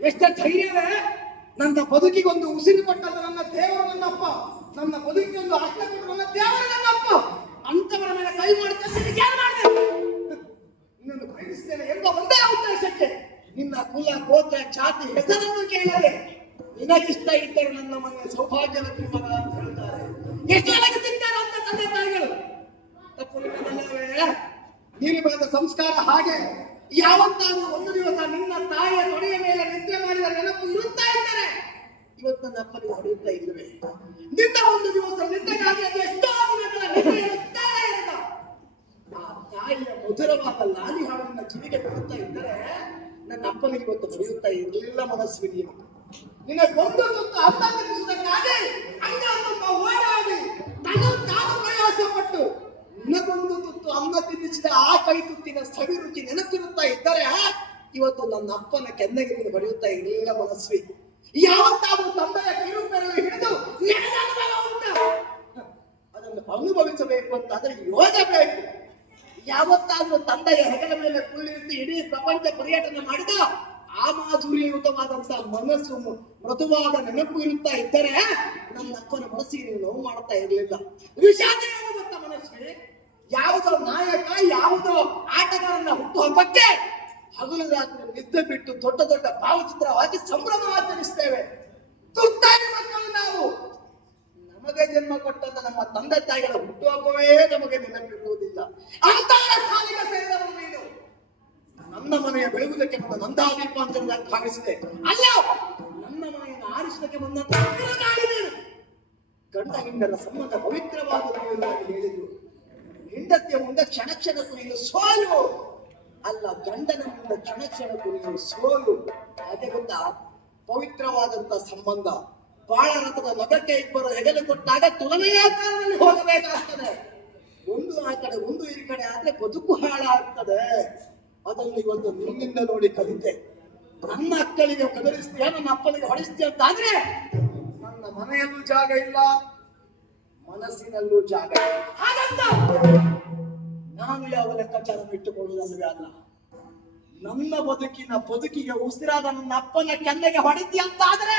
ಎಷ್ಟ ಧೈರ್ಯವೇ, ನನ್ನ ಬದುಕಿಗೊಂದು ಉಸಿರು ಕೊಟ್ಟದ್ದು ನನ್ನ ದೇವರು ನನ್ನಪ್ಪ. ನನ್ನ ಬದುಕಿಗೆ ಒಂದು ಆಶ್ರ ಕೊಟ್ಟು ನನ್ನ ದೇವರು ನನ್ನಪ್ಪ. ಅಂತವರ ಮೇಲೆ ಕೈ ಮಾಡುತ್ತೇನೆ ನಿನ್ನನ್ನು ಪ್ರೀತಿಸ್ತೇನೆ ಎಂಬ ಒಂದೇ ಉದ್ದೇಶಕ್ಕೆ ನಿನ್ನ ಕುಲ, ಗೋತ್ರ, ಜಾತಿ, ಹೆಸರನ್ನು ಕೇಳದೆ ನಿನಗಿಷ್ಟ ಇದ್ದರೆ ನನ್ನ ಮನೆಯ ಸೌಭಾಗ್ಯಲಕ್ಷ್ಮಿ ಮಗ ಅಂತ ಹೇಳ್ತಾರೆ. ಎಷ್ಟು ಜನಕ್ಕೆ ತಿಂತಾರೆ ಅಂತ ತಂದೆ ತಾಯಿಗಳು. ನೀನು ಬೆಳೆದ ಸಂಸ್ಕಾರ ಹಾಗೆ ಯಾವತ್ತಾದ್ರೂ ಒಂದು ದಿವಸ ನಿನ್ನ ತಾಯಿಯ ತೊಡೆಯ ಮೇಲೆ ನಿದ್ರೆ ಮಾಡಿದ ನೆನಪು ಇರುತ್ತಾ ಇದ್ದಾರೆ, ಇವತ್ತು ನನ್ನ ಅಪ್ಪನಿಗೆ ಹೊಡೆಯುತ್ತಾ ಇಲ್ಲವೇ ನಿನ್ನ ಒಂದು ದಿವಸ ನಿದ್ದೆಗಾಗಿ ಅದು ಎಷ್ಟೋ ದಿನಗಳ ಇರುತ್ತಾ ಆ ತಾಯಿಯ ಮಧುರವಾದ ಲಾಲಿ ಹಾಡನ್ನ ಕಿವಿಗೆ ಬರುತ್ತಾ ಇದ್ದರೆ, ನನ್ನ ಅಪ್ಪನಿಗೆ ಇವತ್ತು ಹೊಡೆಯುತ್ತಾ ಇರಲಿಲ್ಲ ಮನಸ್ವಿ ನೀನು. ನಿನ್ನ ಒಂದು ತುತ್ತು ಅನ್ನ ತಿನ್ನಿಸುವುದಕ್ಕಾಗಿ ಅಂಗಮ್ಮ ಓಡಾಡಿ ತನ್ನ ತಾನು ಪ್ರಯಾಸ ಪಟ್ಟು ನಿನಗೊಂದು ತುತ್ತು ಅನ್ನ ತಿನ್ನಿಸಿದ ಆ ಕೈ ತುತ್ತಿನ ಸವಿ ರುಚಿ ನೆನಪಿರುತ್ತಾ ಇದ್ದರೆ, ಇವತ್ತು ನನ್ನ ಅಪ್ಪನ ಕೆನ್ನೆಗೆ ನೀನು ಹೊಡೆಯುತ್ತಾ ಇರಲಿಲ್ಲ ಮನಸ್ವಿ ಯಾವತ್ತಾದ್ರೂ ತಂದೆಯ ಕಿರು ಬೆರಳು ಹಿಡಿದು ಅದನ್ನು ಅನುಭವಿಸಬೇಕು ಅಂತಾದ್ರೆ ಯೋಗ ಬೇಕು ಯಾವತ್ತಾದ್ರೂ ತಂದೆಯ ಹೆಗಲ ಮೇಲೆ ಕುಳ್ಳಿರಿಸಿ ಇಡೀ ಪ್ರಪಂಚ ಪರ್ಯಟನೆ ಮಾಡಿದ ಆ ಮಾಧುರ್ಯಯುತವಾದಂತಹ ಮನಸ್ಸು, ಮೃದುವಾದ ನೆನಪು ಇರುತ್ತಾ ಇದ್ದರೆ ನನ್ನ ಅಕ್ಕನ ಮನಸ್ಸಿಗೆ ನೀವು ನೋವು ಮಾಡ್ತಾ ಇರಲಿಲ್ಲ. ವಿಷಾದ ಏನು ಗೊತ್ತಾ ಮನಸ್ಸು ಯಾವುದೋ ನಾಯಕ, ಯಾವುದೋ ಆಟಗಾರನ ಹುಟ್ಟು ಹಬ್ಬಕ್ಕೆ ಹಗಲು ರಾತ್ರಿ ನಿದ್ದೆ ಬಿಟ್ಟು ದೊಡ್ಡ ದೊಡ್ಡ ಭಾವಚಿತ್ರ ಹಾಕಿ ಸಂಭ್ರಮ ಆಚರಿಸ್ತೇವೆ ತುತ್ತಾಗಿ ಮಕ್ಕಳು ನಾವು. ನಮಗೆ ಜನ್ಮ ಕೊಟ್ಟಂತ ನಮ್ಮ ತಂದೆ ತಾಯಿಗಳ ಹುಟ್ಟುಹಬ್ಬವೇ ನಮಗೆ ನೆನಪಿರುವುದಿಲ್ಲ. ನಂದಾದೀಪ ಅಂತ ಭಾವಿಸಿದೆ. ಅಲ್ಲ, ನನ್ನ ಮನೆಯನ್ನು ಆರಿಸಲಿಕ್ಕೆ ಬಂದಂತ ಗಂಡ ಹೆಂಡರ ಸಂಬಂಧ ಪವಿತ್ರವಾದದ್ದು ಎಂದು ಹೇಳಿದ್ರು. ಹೆಂಡತಿಯ ಮುಂದೆ ಕ್ಷಣ ನೀನು ಸೋಲು. ಅಲ್ಲ, ಗಂಡನ ಮುಂದೆ ಕ್ಷಣ ಕ್ಷಣಕ್ಕೂ ನೀನು ಸೋಲು. ಅದೇ ಗೊತ್ತಾ? ಪವಿತ್ರವಾದಂತ ಸಂಬಂಧ. ಬಾಳರಥದ ಮಗಕ್ಕೆ ಇಬ್ಬರು ಹೆಗಲು ಕೊಟ್ಟಾಗ ತುಲನೆಯ ಕಾರಣದಲ್ಲಿ ಹೋಗಬೇಕಾಗ್ತದೆ. ಒಂದು ಆ ಕಡೆ, ಒಂದು ಈ ಕಡೆ ಆದ್ರೆ ಬದುಕು ಹಾಳಾಗ್ತದೆ. ಅದನ್ನು ಇವತ್ತು ನಿನ್ನಿಂದ ನೋಡಿ ಕಲಿತೆ. ನನ್ನ ಅಕ್ಕಳಿಗೆ ಕದರಿಸ್ತೀಯ, ನನ್ನ ಅಪ್ಪಳಿಗೆ ಹೊಡಿಸ್ತೀಯ ಅಂತ ಆದ್ರೆ ನನ್ನ ಮನೆಯಲ್ಲೂ ಜಾಗ ಇಲ್ಲ, ಮನಸ್ಸಿನಲ್ಲೂ ಜಾಗ ಇಲ್ಲ. ನಾನು ಯಾವ ಲೆಕ್ಕಾಚಾರ ಇಟ್ಟುಕೊಳ್ಳುವುದಲ್ಲವೇ ಅಲ್ಲ. ನನ್ನ ಬದುಕಿನ ಬದುಕಿಗೆ ಉಸಿರಾದ ನನ್ನ ಅಪ್ಪನ ಕೆನ್ನೆಗೆ ಹೊಡಿತಿ ಅಂತ ಆದ್ರೆ